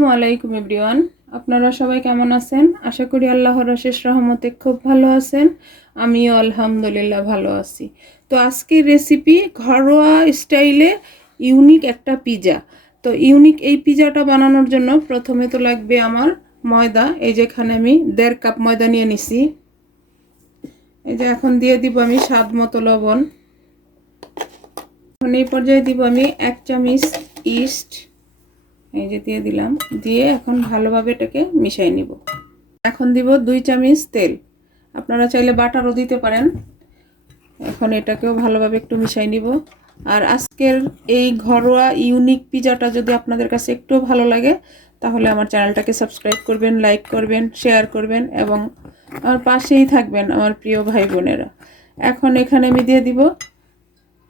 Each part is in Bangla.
আসসালামু আলাইকুম এভরিওয়ান, আপনারা সবাই কেমন আছেন? আশা করি আল্লাহর অশেষ রহমতে খুব ভালো আছেন। আমিও আলহামদুলিল্লাহ ভালো আছি। তো আজকের রেসিপি ঘরোয়া স্টাইলে ইউনিক একটা পিজা। তো ইউনিক এই পিজাটা বানানোর জন্য প্রথমে তো লাগবে আমার ময়দা। এই যেখানে আমি 1.5 কাপ ময়দা নিয়ে নিছি। এই যে এখন দিয়ে দিব আমি স্বাদ মতো লবণ। এখন এই পর্যায়ে দিব আমি 1 চামচ ইস্ট। এই যে দিয়ে দিলাম, দিয়ে এখন ভালোভাবে এটাকে মিশিয়ে নিব। এখন দিব 2 চামচ তেল, আপনারা চাইলে বাটারও দিতে পারেন। এখন এটাকেও ভালোভাবে একটু মিশিয়ে নিব। আর আজকের এই ঘরোয়া ইউনিক পিজাটা যদি আপনাদের কাছে একটু ভালো লাগে তাহলে আমার চ্যানেলটাকে সাবস্ক্রাইব করবেন, লাইক করবেন, শেয়ার করবেন এবং আমার পাশেই থাকবেন আমার প্রিয় ভাই বোনেরা। এখন এখানে আমি দিয়ে দিব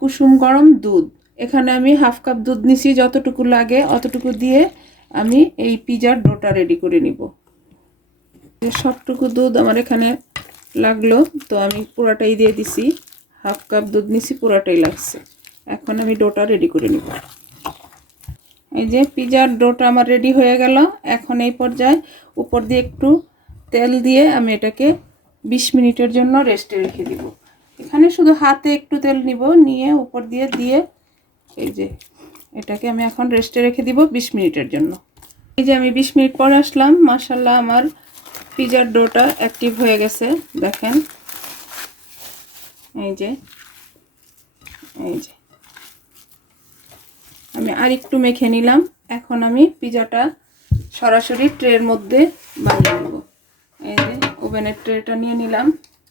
কুসুম গরম দুধ। এখানে আমি 1/2 কাপ দুধ নিছি, যতটুকু লাগে অতটুকু দিয়ে আমি এই পিজার ডোটা রেডি করে নিব। সবটুকু দুধ আমার এখানে লাগলো, তো আমি পুরাটাই দিয়ে দিছি। 1/2 কাপ দুধ নিছি, পুরাটাই লাগছে। এখন আমি ডোটা রেডি করে নিব। এই যে পিজার ডোটা আমার রেডি হয়ে গেল। এখন এই পর্যায়ে উপর দিয়ে একটু তেল দিয়ে আমি এটাকে 20 মিনিটের জন্য রেস্টে রেখে দিব। এখানে শুধু হাতে একটু তেল নিব, নিয়ে উপর দিয়ে এই যে এটাকে আমি এখন রেস্টে রেখে দিব 20 মিনিটের জন্য। এই যে আমি 20 মিনিট পরে আসলাম, মাশাআল্লাহ আমার পিজার ডোটা অ্যাক্টিভ হয়ে গেছে। দেখেন এই যে আমি আর একটু মেখে নিলাম। এখন আমি পিজাটা সরাসরি ট্রের মধ্যে বানিয়ে নেব। এই যে ওভেনের ট্রেটা নিয়ে নিলাম,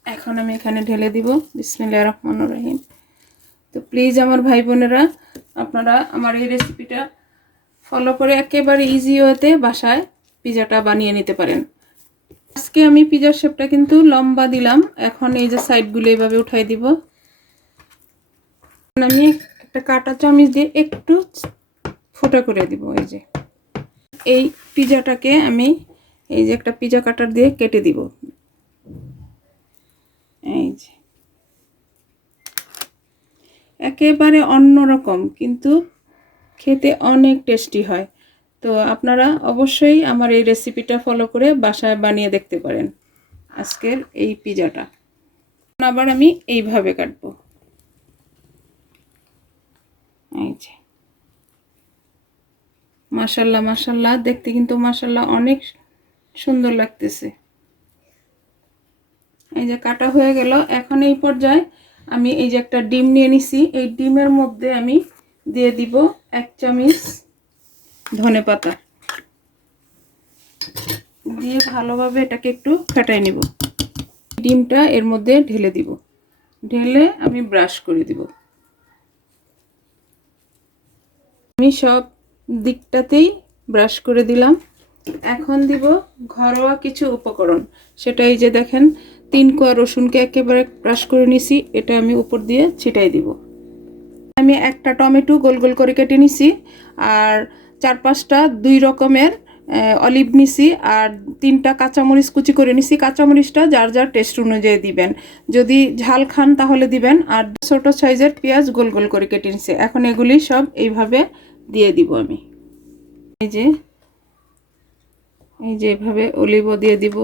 এখন আমি এখানে ঢেলে দিব। বিসমিল্লাহির রহমানির রহিম। তো প্লিজ আমার ভাই বোনেরা, আপনারা আমার এই রেসিপিটা ফলো করে একেবারে ইজি ওয়েতে বাসায় পিজাটা বানিয়ে নিতে পারেন। আজকে আমি পিজার শেপটা কিন্তু লম্বা দিলাম। এখন এই যে সাইডগুলো এইভাবে উঠাই দিব। আমি একটা কাঁটা চামচ দিয়ে একটু ফোঁটা করে দিব। এই যে এই পিজাটাকে আমি এই যে একটা পিজা কাটার দিয়ে কেটে দিব। এই যে একেবারে অন্যরকম, কিন্তু খেতে অনেক টেস্টি হয়। তো আপনারা অবশ্যই আমার এই রেসিপিটা ফলো করে বাসায় বানিয়ে দেখতে পারেন আজকের এই পিজাটা। আবার আমি এইভাবে কাটবো। এই যে মাশাআল্লাহ মাশাআল্লাহ, দেখতে কিন্তু মাশাআল্লাহ অনেক সুন্দর লাগতেছে। এই যে কাটা হয়ে গেল। এখন এই পর্যায়ে আমি এই যে একটা ডিম নিয়ে নিছি, এই ডিমের মধ্যে আমি দিয়ে দিব 1 চামচ ধনেপাতা, দিয়ে ভালোভাবে এটাকে একটু ফেটাই নিব। ডিমটা এর মধ্যে ঢেলে দিব, ঢেলে আমি ব্রাশ করে দিব। আমি সব দিকটাতেই ব্রাশ করে দিলাম। এখন দিব ঘরোয়া কিছু উপকরণ, সেটা এই যে দেখেন 3 কোয়া রসুনকে একেবারে ক্রাশ করে নিছি, এটা আমি উপর দিয়ে ছিটাই দিব। আমি একটা টমেটো গোল গোল করে কেটে নিছি, আর 4-5টা 2 রকমের অলিভ নিছি, আর 3টা কাঁচামরিচ কুচি করে নিছি। কাঁচামরিচটা যার যার টেস্ট অনুযায়ী দিবেন, যদি ঝাল খান তাহলে দিবেন। আর ছোট সাইজের পেঁয়াজ গোল গোল করে কেটে নিছি। এখন এগুলি সব এইভাবে দিয়ে দিব আমি। এই যে এভাবে অলিভও দিয়ে দিব।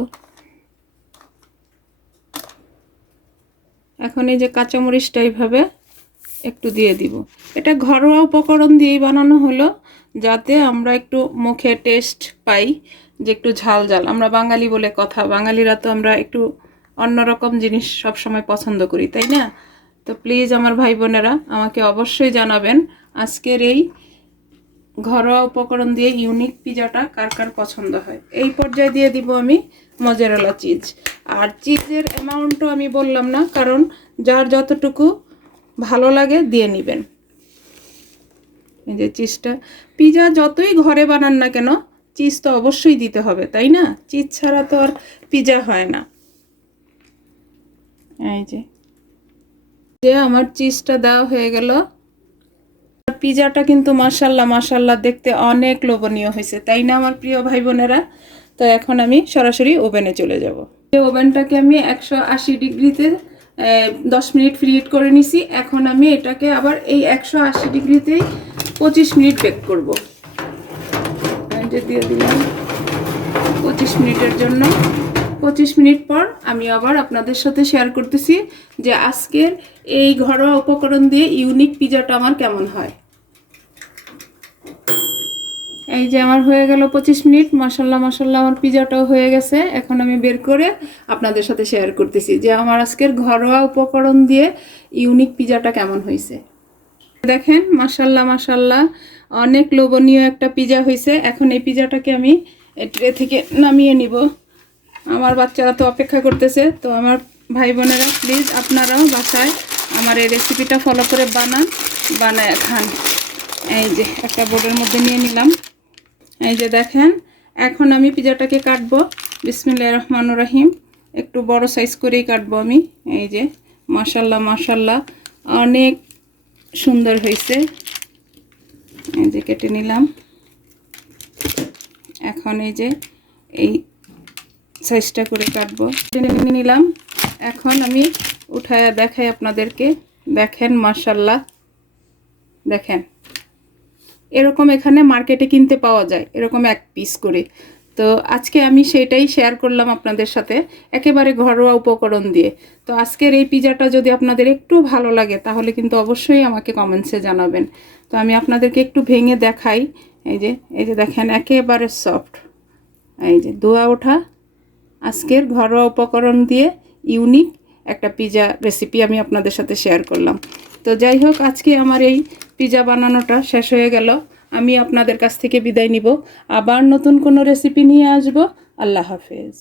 এখন এই যে কাঁচামরিচটা এইভাবে একটু দিয়ে দিব। এটা ঘরোয়া উপকরণ দিয়েই বানানো হলো, যাতে আমরা একটু মুখে টেস্ট পাই যে একটু ঝাল ঝাল। আমরা বাঙালি বলে কথা, বাঙালিরা তো আমরা একটু অন্যরকম জিনিস সব সময় পছন্দ করি, তাই না? তো প্লিজ আমার ভাই বোনেরা আমাকে অবশ্যই জানাবেন আজকের এই ঘরোয়া উপকরণ দিয়ে ইউনিক পিজাটা কার কার পছন্দ হয়। এই পর্যায়ে দিয়ে দিব আমি মজারেলা চিজ। আর চিজের অ্যামাউন্টও আমি বললাম না, কারণ যার যতটুকু ভালো লাগে দিয়ে নেবেন। এই যে চিজটা, পিজা যতই ঘরে বানান না কেন চিজ তো অবশ্যই দিতে হবে, তাই না? চিজ ছাড়া তো আর পিজা হয় না। এই যে আমার চিজটা দেওয়া হয়ে গেল। পিজাটা কিন্তু মাশাআল্লাহ মাশাআল্লাহ দেখতে অনেক লোভনীয় হয়েছে, তাই না আমার প্রিয় ভাই বোনেরা? তো এখন আমি সরাসরি ওভেনে চলে যাব। ওভেনটাকে আমি 180 ডিগ্রিতে 10 মিনিট প্রিহিট করে নিছি। এখন আমি এটাকে আবার এই 180 ডিগ্রিতেই 25 মিনিট বেক করব। এই যে দিয়ে দিলাম 25 মিনিটের জন্য। 25 মিনিট পর আমি আবার আপনাদের সাথে শেয়ার করতেছি যে আজকের এই ঘরোয়া উপকরণ দিয়ে ইউনিক পিজাটা আমার কেমন হয়। এই যে আমার হয়ে গেল 25 মিনিট। মাশাল্লাহ মাশাল্লাহ আমার পিজাটাও হয়ে গেছে। এখন আমি বের করে আপনাদের সাথে শেয়ার করতেছি যে আমার আজকের ঘরোয়া উপকরণ দিয়ে ইউনিক পিজাটা কেমন হয়েছে। দেখেন মাশাল্লাহ মাশাল্লাহ অনেক লোভনীয় একটা পিজা হয়েছে। এখন এই পিজাটাকে আমি ট্রে থেকে নামিয়ে নিব। আমার বাচ্চারা তো অপেক্ষা করতেছে। তো আমার ভাই বোনেরা প্লিজ আপনারাও বাসায় আমার এই রেসিপিটা ফলো করে বানায় খান। এই যে একটা বোর্ডের মধ্যে নিয়ে নিলাম। এই যে দেখেন এখন আমি পিজাটাকে কাটবো। বিসমিল্লাহির রহমানির রহিম। একটু বড় সাইজ করেই কাটবো আমি। এই যে মাশাল্লাহ মাশাল্লাহ অনেক সুন্দর হয়েছে। এই যে কেটে নিলাম। এখন এই যে এই সাইজটা করে কাটবো নিলাম। এখন আমি উঠায় দেখাই আপনাদেরকে। দেখেন মাশাল্লাহ দেখেন এরকম এখানে মার্কেটে কিনতে পাওয়া যায় এরকম এক পিস করে। তো আজকে আমি সেটাই শেয়ার করলাম আপনাদের সাথে একেবারে ঘরোয়া উপকরণ দিয়ে। তো আজকের এই পিজাটা যদি আপনাদের একটু ভালো লাগে তাহলে কিন্তু অবশ্যই আমাকে কমেন্টসে জানাবেন। তো আমি আপনাদেরকে একটু ভেঙে দেখাই। এই যে দেখেন একেবারে সফট। এই যে ধোয়া ওঠা আজকের ঘরোয়া উপকরণ দিয়ে ইউনিক একটা পিজা রেসিপি আমি আপনাদের সাথে শেয়ার করলাম। তো যাই হোক আজকে আমার এই পিজা বানানোটা শেষ হয়ে গেল। আমি আপনাদের কাছ থেকে বিদায় নিব। আবার নতুন কোনো রেসিপি নিয়ে আসব। আল্লাহ হাফেজ।